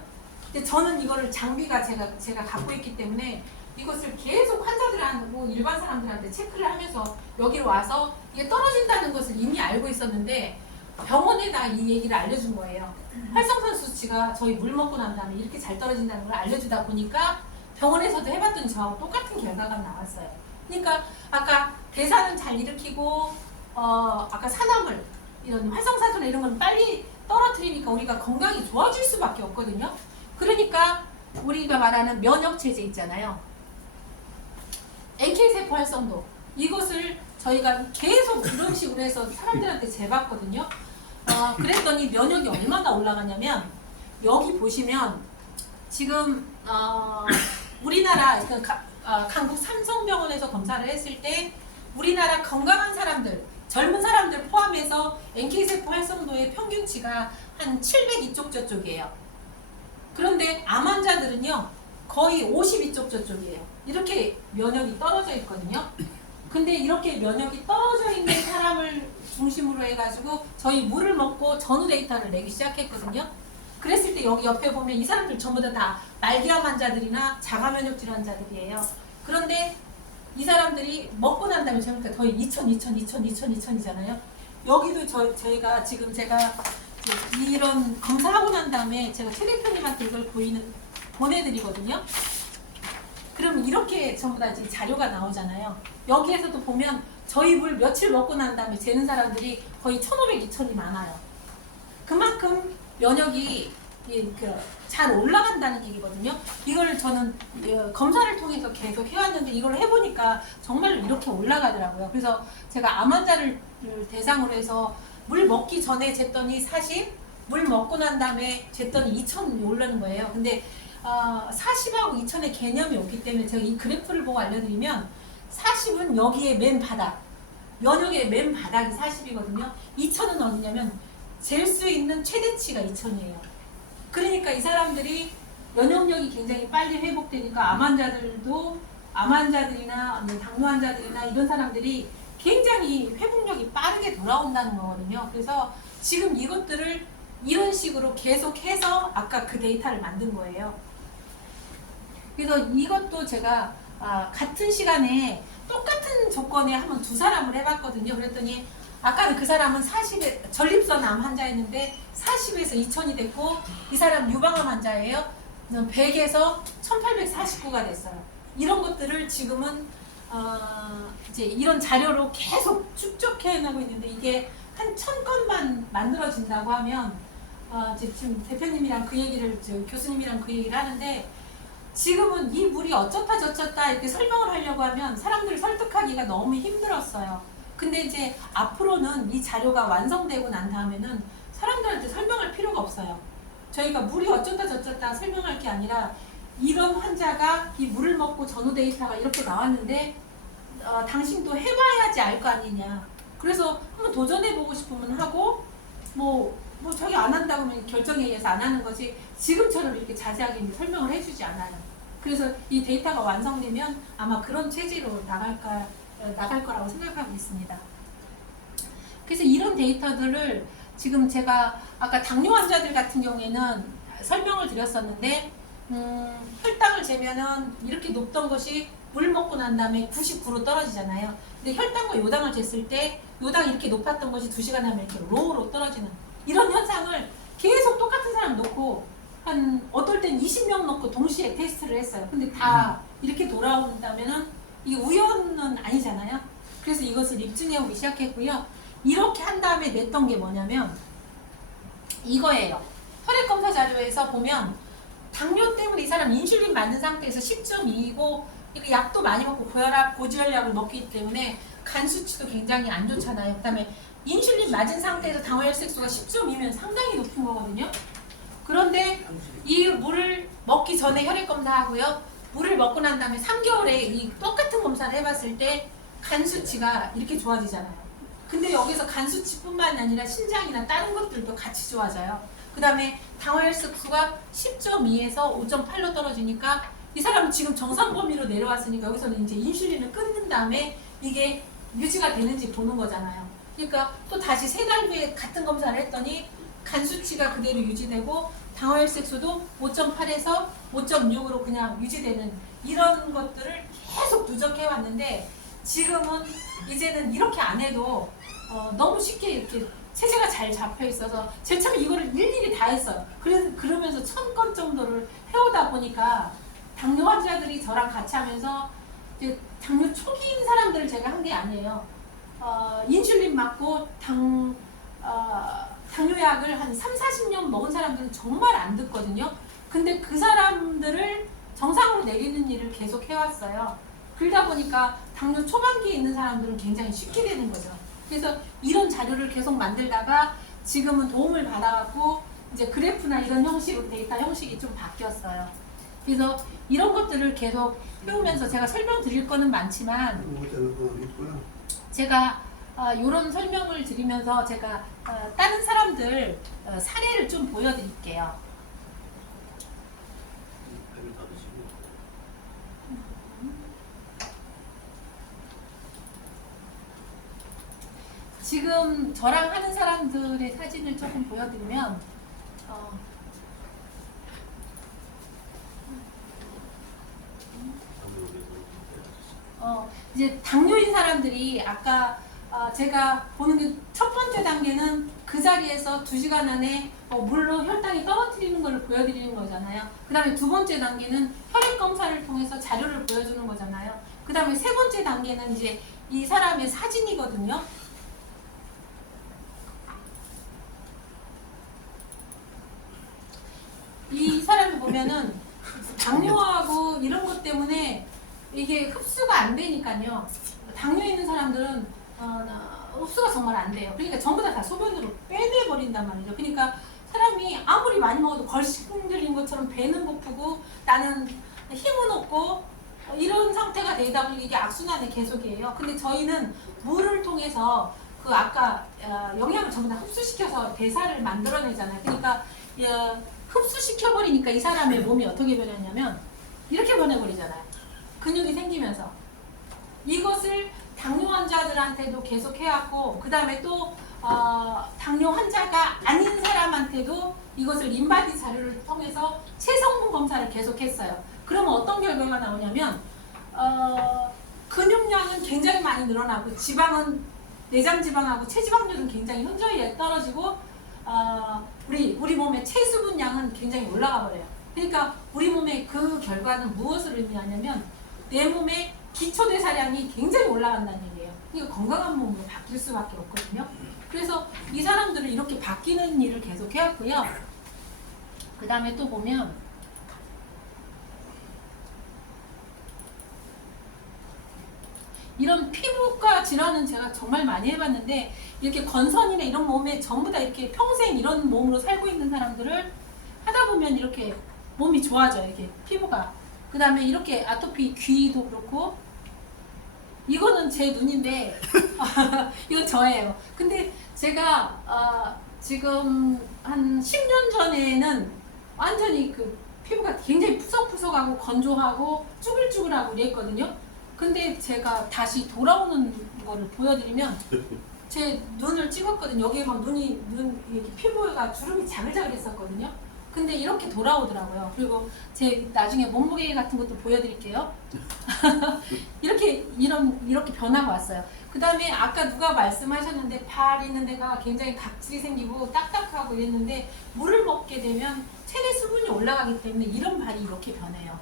근데 저는 이거를 장비가 제가 갖고 있기 때문에 이것을 계속 환자들하고 일반 사람들한테 체크를 하면서 여기로 와서 이게 떨어진다는 것을 이미 알고 있었는데 병원에다 이 얘기를 알려준 거예요. 활성산소 수치가 저희 물 먹고 난 다음에 이렇게 잘 떨어진다는 걸 알려주다 보니까 병원에서도 해봤더니 저하고 똑같은 결과가 나왔어요. 그러니까 아까 대사는 잘 일으키고 아까 산화물 이런 활성산소나 이런 건 빨리 떨어뜨리니까 우리가 건강이 좋아질 수밖에 없거든요. 그러니까 우리가 말하는 면역체제 있잖아요. NK세포 활성도 이것을 저희가 계속 이런 식으로 해서 사람들한테 재봤거든요. 그랬더니 면역이 얼마나 올라가냐면 여기 보시면 지금 우리나라 강북 삼성병원에서 검사를 했을 때 우리나라 건강한 사람들 젊은 사람들 포함해서 NK세포 활성도의 평균치가 한 700 이쪽 저쪽이에요. 그런데 암 환자들은요 거의 50 이쪽 저쪽이에요. 이렇게 면역이 떨어져 있거든요. 근데 이렇게 면역이 떨어져 있는 사람을 중심으로 해가지고 저희 물을 먹고 전후 데이터를 내기 시작했거든요. 그랬을 때 여기 옆에 보면 이 사람들 전부 다 말기암 환자들이나 자가면역 질환자들이에요. 그런데 이 사람들이 먹고 난 다음에 저희가 거의 2000이잖아요. 여기도 저희가 지금 제가 이런 검사하고 난 다음에 제가 최 대표님한테 이걸 보내드리거든요. 그럼 이렇게 전부 다 이제 자료가 나오잖아요. 여기에서도 보면 저희 물 며칠 먹고 난 다음에 재는 사람들이 거의 1500, 2000이 많아요. 그만큼 면역이 잘 올라간다는 얘기거든요. 이걸 저는 검사를 통해서 계속 해왔는데 이걸 해보니까 정말 이렇게 올라가더라고요. 그래서 제가 암 환자를 대상으로 해서 물 먹기 전에 쟀더니 40, 물 먹고 난 다음에 쟀더니 2000이 오르는 거예요. 근데 40하고 2000의 개념이 없기 때문에 제가 이 그래프를 보고 알려드리면 40은 여기에 맨 바닥, 면역의 맨 바닥이 40이거든요. 2000은 어디냐면 잴 수 있는 최대치가 2000이에요. 그러니까 이 사람들이 면역력이 굉장히 빨리 회복되니까 암 환자들이나 당뇨 환자들이나 이런 사람들이 굉장히 회복력이 빠르게 돌아온다는 거거든요. 그래서 지금 이것들을 이런 식으로 계속해서 아까 그 데이터를 만든 거예요. 그래서 이것도 제가 같은 시간에 똑같은 조건에 한번 두 사람을 해봤거든요. 그랬더니 아까는 그 사람은 40에 전립선 암 환자였는데 40에서 2000이 됐고 이 사람 유방암 환자예요. 100에서 1849가 됐어요. 이런 것들을 지금은 이제 이런 자료로 계속 축적해내고 있는데 이게 한 1000건만 만들어진다고 하면 이제 지금 대표님이랑 그 얘기를 교수님이랑 그 얘기를 하는데 지금은 이 물이 어쩌다 저쩌다 이렇게 설명을 하려고 하면 사람들을 설득하기가 너무 힘들었어요. 근데 이제 앞으로는 이 자료가 완성되고 난 다음에는 사람들한테 설명할 필요가 없어요. 저희가 물이 어쩌다 저쩌다 설명할 게 아니라 이런 환자가 이 물을 먹고 전후 데이터가 이렇게 나왔는데 당신도 해봐야지 알 거 아니냐. 그래서 한번 도전해보고 싶으면 하고 뭐 저기 안 한다고 하면 결정에 의해서 안 하는 거지 지금처럼 이렇게 자세하게 설명을 해주지 않아요. 그래서 이 데이터가 완성되면 아마 그런 체제로 나갈 거라고 생각하고 있습니다. 그래서 이런 데이터들을 지금 제가 아까 당뇨 환자들 같은 경우에는 설명을 드렸었는데 혈당을 재면은 이렇게 높던 것이 물 먹고 난 다음에 99로 떨어지잖아요. 근데 혈당과 요당을 쟀을 때 요당이 이렇게 높았던 것이 2시간 하면 이렇게 로우로 떨어지는 이런 현상을 계속 똑같은 사람 놓고 한 어떨 땐 20명 놓고 동시에 테스트를 했어요. 근데 다 이렇게 돌아온다면은 이게 우연은 아니잖아요. 그래서 이것을 입증해오기 시작했고요. 이렇게 한 다음에 냈던 게 뭐냐면 이거예요. 혈액검사 자료에서 보면 당뇨 때문에 이 사람 인슐린 맞는 상태에서 10.2이고 약도 많이 먹고 고혈압, 고지혈약을 먹기 때문에 간 수치도 굉장히 안 좋잖아요. 그 다음에 인슐린 맞은 상태에서 당화혈색소가 10.2면 상당히 높은 거거든요. 그런데 이 물을 먹기 전에 혈액검사하고요. 물을 먹고 난 다음에 3개월에 이 똑같은 검사를 해봤을 때 간 수치가 이렇게 좋아지잖아요. 근데 여기서 간 수치뿐만 아니라 신장이나 다른 것들도 같이 좋아져요. 그 다음에 당화혈색소가 10.2에서 5.8로 떨어지니까 이 사람은 지금 정상 범위로 내려왔으니까 여기서는 이제 인슐린을 끊는 다음에 이게 유지가 되는지 보는 거잖아요. 그러니까 또 다시 3달 후에 같은 검사를 했더니 간 수치가 그대로 유지되고 당화혈색소도 5.8에서 5.6으로 그냥 유지되는 이런 것들을 계속 누적해 왔는데 지금은 이제는 이렇게 안 해도 너무 쉽게 이렇게 체제가 잘 잡혀 있어서 제가 참 이거를 일일이 다 했어요. 그러면서 1000건 정도를 해오다 보니까 당뇨 환자들이 저랑 같이 하면서 이제 당뇨 초기인 사람들을 제가 한 게 아니에요. 인슐린 맞고 당뇨약을 한 3, 40년 먹은 사람들은 정말 안 듣거든요. 근데 그 사람들을 정상으로 내리는 일을 계속 해왔어요. 그러다 보니까 당뇨 초반기에 있는 사람들은 굉장히 쉽게 되는 거죠. 그래서 이런 자료를 계속 만들다가 지금은 도움을 받아갖고 이제 그래프나 이런 형식으로 데이터 형식이 좀 바뀌었어요. 그래서 이런 것들을 계속 해오면서 제가 설명드릴 거는 많지만 제가 이런 설명을 드리면서 제가 다른 사람들 사례를 좀 보여드릴게요. 지금 저랑 하는 사람들의 사진을 조금 보여드리면 이제 당뇨인 사람들이 아까 제가 보는 게 첫 번째 단계는 그 자리에서 2시간 안에 물로 혈당이 떨어뜨리는 걸 보여드리는 거잖아요. 그 다음에 두 번째 단계는 혈액 검사를 통해서 자료를 보여주는 거잖아요. 그 다음에 세 번째 단계는 이제 이 사람의 사진이거든요. 이 사람을 보면은 당뇨하고 이런 것 때문에 이게 흡수가 안 되니까요. 당뇨 있는 사람들은 흡수가 정말 안 돼요. 그러니까 전부 다 소변으로 빼내 버린단 말이죠. 그러니까 사람이 아무리 많이 먹어도 걸신 들린 것처럼 배는 고프고 나는 힘은 없고 이런 상태가 되다 보니 이게 악순환의 계속이에요. 근데 저희는 물을 통해서 그 아까 영양을 전부 다 흡수시켜서 대사를 만들어내잖아요. 그러니까 흡수시켜버리니까 이 사람의 몸이 어떻게 변했냐면 이렇게 변해버리잖아요. 근육이 생기면서. 이것을 당뇨 환자들한테도 계속 해왔고 그 다음에 또 당뇨 환자가 아닌 사람한테도 이것을 인바디 자료를 통해서 체성분 검사를 계속 했어요. 그러면 어떤 결과가 나오냐면 근육량은 굉장히 많이 늘어나고 지방은 내장 지방하고 체지방률은 굉장히 현저히 떨어지고 우리 몸의 체수분량은 굉장히 올라가 버려요. 그러니까 우리 몸의 그 결과는 무엇을 의미하냐면 내 몸의 기초대사량이 굉장히 올라간다는 얘기예요. 그러니까 건강한 몸으로 바뀔 수밖에 없거든요. 그래서 이 사람들은 이렇게 바뀌는 일을 계속 해왔고요. 그 다음에 또 보면 이런 피부과 질환은 제가 정말 많이 해봤는데 이렇게 건선이나 이런 몸에 전부 다 이렇게 평생 이런 몸으로 살고 있는 사람들을 하다 보면 이렇게 몸이 좋아져요. 이렇게 피부가. 그 다음에 이렇게 아토피 귀도 그렇고 이거는 제 눈인데 이건 저예요. 근데 제가 지금 한 10년 전에는 완전히 그 피부가 굉장히 푸석푸석하고 건조하고 쭈글쭈글하고 이랬거든요. 근데 제가 다시 돌아오는 거를 보여드리면 제 눈을 찍었거든요. 여기에 막 이렇게 피부가 주름이 자글자글했었거든요. 근데 이렇게 돌아오더라고요. 그리고 제 나중에 몸무게 같은 것도 보여드릴게요. 이렇게 변화가 왔어요. 그 다음에 아까 누가 말씀하셨는데 발 있는 데가 굉장히 각질이 생기고 딱딱하고 이랬는데 물을 먹게 되면 체내 수분이 올라가기 때문에 이런 발이 이렇게 변해요.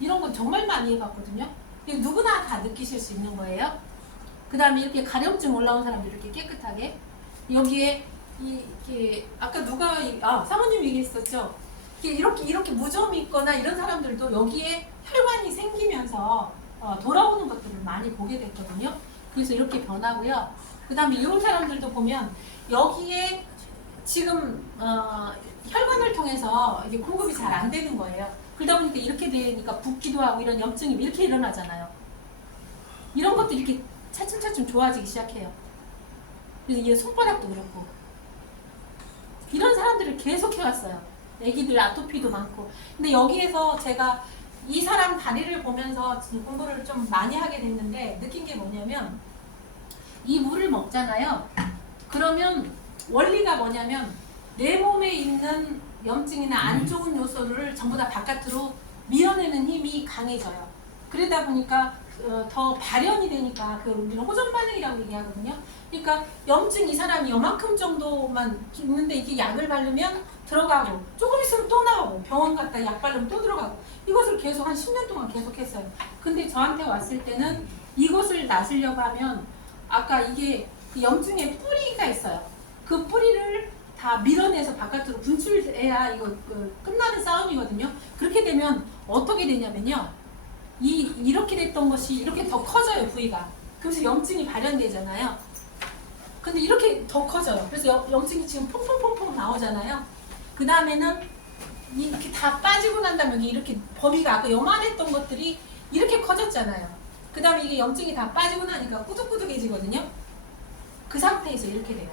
이런 건 정말 많이 해봤거든요. 누구나 다 느끼실 수 있는 거예요. 그 다음에 이렇게 가려움증 올라온 사람들 이렇게 깨끗하게 여기에 이렇게 아까 누가 사모님 얘기했었죠. 이렇게 무좀이 있거나 이런 사람들도 여기에 혈관이 생기면서 돌아오는 것들을 많이 보게 됐거든요. 그래서 이렇게 변하고요. 그 다음에 이런 사람들도 보면 여기에 지금 혈관을 통해서 이게 공급이 잘 안 되는 거예요. 그러다 보니까 이렇게 되니까 붓기도 하고 이런 염증이 이렇게 일어나잖아요. 이런 것도 이렇게 차츰차츰 좋아지기 시작해요. 그래서 이 손바닥도 그렇고 이런 사람들을 계속 해왔어요. 애기들 아토피도 많고. 근데 여기에서 제가 이 사람 다리를 보면서 공부를 좀 많이 하게 됐는데 느낀 게 뭐냐면 이 물을 먹잖아요. 그러면 원리가 뭐냐면 내 몸에 있는 염증이나 안 좋은 요소를 전부 다 바깥으로 밀어내는 힘이 강해져요. 그러다 보니까 더 발현이 되니까 그 우리는 호전 반응이라고 얘기하거든요. 그러니까 염증 이 사람이 요만큼 정도만 있는데 이게 약을 바르면 들어가고 조금 있으면 또 나오고 병원 갔다 약 바르면 또 들어가고 이것을 계속 한 10년 동안 계속 했어요. 근데 저한테 왔을 때는 이것을 낫으려고 하면 아까 이게 그 염증의 뿌리가 있어요. 그 뿌리를 다 밀어내서 바깥으로 분출해야 이거 끝나는 싸움이거든요. 그렇게 되면 어떻게 되냐면요. 이렇게 됐던 것이 이렇게 더 커져요, 부위가. 그래서 염증이 발현되잖아요. 근데 이렇게 더 커져요. 그래서 염증이 지금 퐁퐁퐁퐁 나오잖아요. 그 다음에는 이렇게 다 빠지고 난 다음에 이렇게 범위가 아까 요만했던 것들이 이렇게 커졌잖아요. 그 다음에 이게 염증이 다 빠지고 나니까 꾸덕꾸덕해지거든요. 그 상태에서 이렇게 돼요.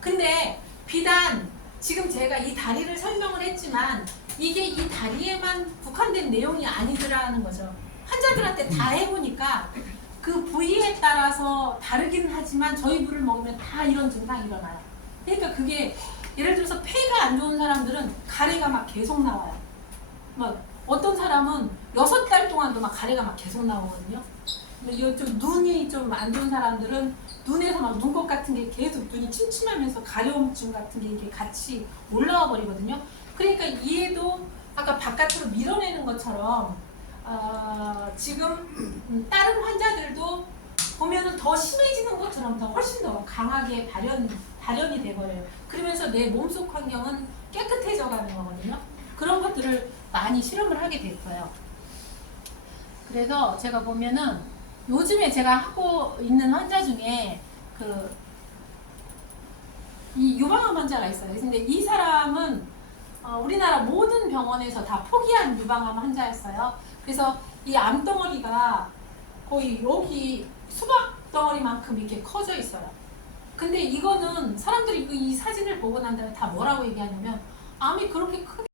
근데 비단 지금 제가 이 다리를 설명을 했지만 이게 이 다리에만 국한된 내용이 아니더라는 거죠. 환자들한테 다 해보니까 그 부위에 따라서 다르긴 하지만 저희 물을 먹으면 다 이런 증상이 일어나요. 그러니까 그게 예를 들어서 폐가 안 좋은 사람들은 가래가 막 계속 나와요. 막 어떤 사람은 6달 동안도 막 가래가 막 계속 나오거든요. 이쪽 눈이 좀 안 좋은 사람들은 눈에서 막 눈곱 같은 게 계속 눈이 침침하면서 가려움증 같은 게 이렇게 같이 올라와 버리거든요. 그러니까 이에도 아까 바깥으로 밀어내는 것처럼 지금 다른 환자들도 보면은 더 심해지는 것처럼 더 훨씬 더 강하게 발현이 돼버려요. 그러면서 내 몸속 환경은 깨끗해져 가는 거거든요. 그런 것들을 많이 실험을 하게 됐어요. 그래서 제가 보면은 요즘에 제가 하고 있는 환자 중에 이 유방암 환자가 있어요. 근데 이 사람은 우리나라 모든 병원에서 다 포기한 유방암 환자였어요. 그래서 이 암덩어리가 거의 여기 수박 덩어리만큼 이렇게 커져 있어요. 근데 이거는 사람들이 이 사진을 보고 난 다음에 다 뭐라고 얘기하냐면 암이 그렇게 크게